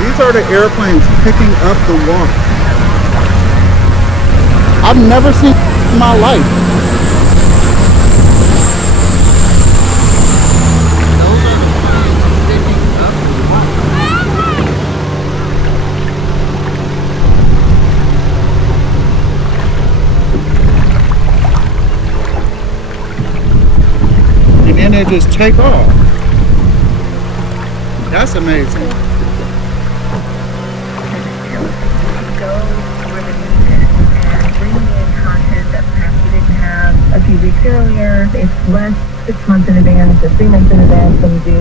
These are the airplanes picking up the water. I've never seen in my life. Those are the planes picking up the water. And then they just take off. That's amazing. A few weeks earlier, it's less 6 months in advance or 3 months in advance than you do